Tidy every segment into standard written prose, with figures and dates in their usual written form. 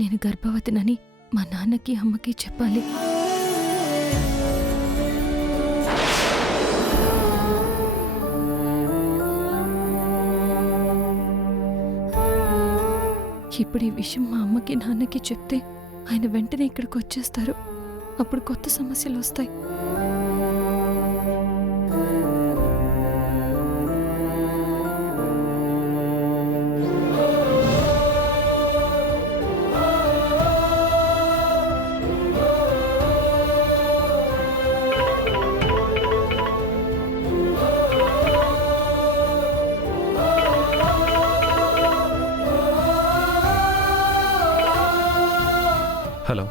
నేను గర్భవతినని మా నాన్నకి అమ్మకి చెప్పాలి. ఇప్పుడు ఈ విషయం మా అమ్మకి నాన్నకి చెప్తే ఆయన వెంటనే ఇక్కడికి వచ్చేస్తారు. అప్పుడు కొత్త సమస్యలు వస్తాయి. హలో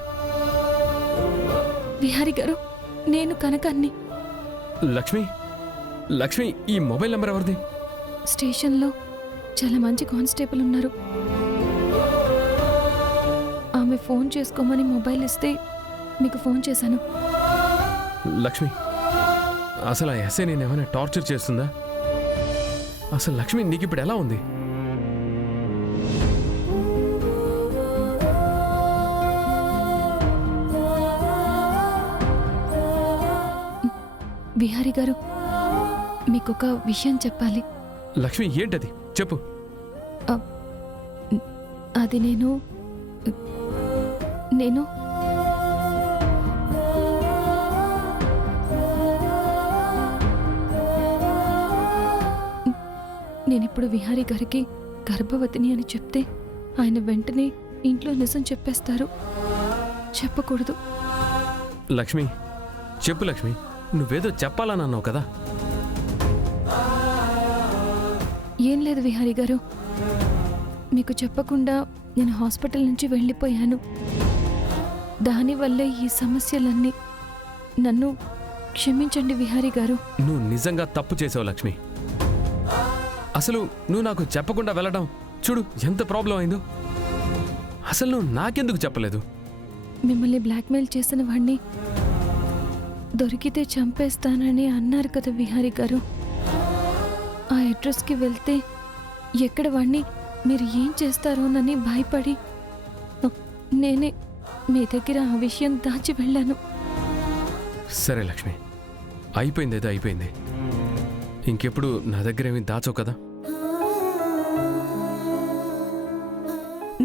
విహారీ గారు, నేను కనకాన్ని. లక్ష్మి, లక్ష్మి ఈ మొబైల్ నెంబర్ ఎవరిది? స్టేషన్లో చాలా మంచి కానిస్టేబుల్ ఉన్నారు. ఆమె ఫోన్ చేసుకోమని మొబైల్ ఇస్తే మీకు ఫోన్ చేశాను. లక్ష్మి, అసలు ఆ ఎస్ఐ నేను ఏమైనా టార్చర్ చేస్తుందా? అసలు లక్ష్మి నీకు ఇప్పుడు ఎలా ఉంది? విహారీ గారు, మీకొక విషయం చెప్పాలి. లక్ష్మి ఏంటది చెప్పు. అది నేను నేనిప్పుడు విహారీ గారికి గర్భవతిని అని చెప్తే ఆయన వెంటనే ఇంట్లో నిజం చెప్పేస్తారు. చెప్పకూడదు. లక్ష్మి చెప్పు. లక్ష్మి నువ్వేదో చెప్పాలని అన్నావు కదా. ఏం లేదు విహారీ గారు, మీకు చెప్పకుండా నేను హాస్పిటల్ నుంచి వెళ్ళిపోయాను. దానివల్లే ఈ సమస్యలన్నీ. నన్ను క్షమించండి విహారీ గారు. నువ్వు నిజంగా తప్పు చేసావు లక్ష్మి. అసలు నువ్వు నాకు చెప్పకుండా వెళ్ళడం చూడు ఎంత ప్రాబ్లం అయిందో. అసలు నువ్వు నాకెందుకు చెప్పలేదు? మిమ్మల్ని బ్లాక్మెయిల్ చేసిన వాణ్ణి దొరికితే చంపేస్తానని అన్నారు కదా విహారీ గారు. ఆ అడ్రస్కి వెళ్తే ఎక్కడ వాణ్ణి మీరు ఏం చేస్తారోనని భయపడి నేనే మీ దగ్గర ఆ విషయం దాచి వెళ్ళాను. సరే లక్ష్మి, అయిపోయింది అయిపోయింది. ఇంకెప్పుడు నా దగ్గర ఏమీ దాచవు కదా.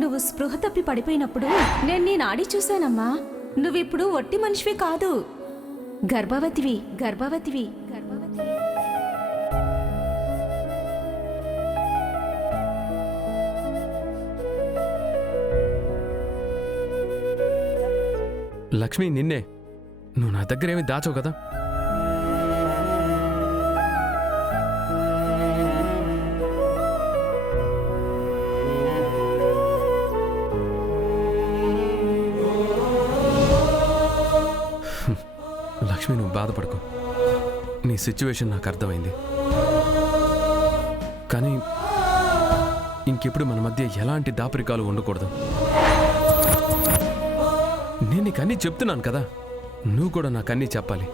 నువ్వు స్పృహ తప్పి పడిపోయినప్పుడు నేను నీ నాడి చూశానమ్మా. నువ్విప్పుడు ఒట్టి మనిషివి కాదు, గర్భవతివి. గర్భవతివి గర్భవతివి లక్ష్మి నిన్నే. నువ్వు నా దగ్గర ఏమీ దాచవు కదా. లక్ష్మి నువ్వు బాధపడకు. నీ సిచ్యువేషన్ నాకు అర్థమైంది. కానీ ఇంకెప్పుడు మన మధ్య ఎలాంటి దాపరికాలు ఉండకూడదు. నేను నీకన్నీ చెప్తున్నాను కదా, నువ్వు కూడా నాకన్నీ చెప్పాలి.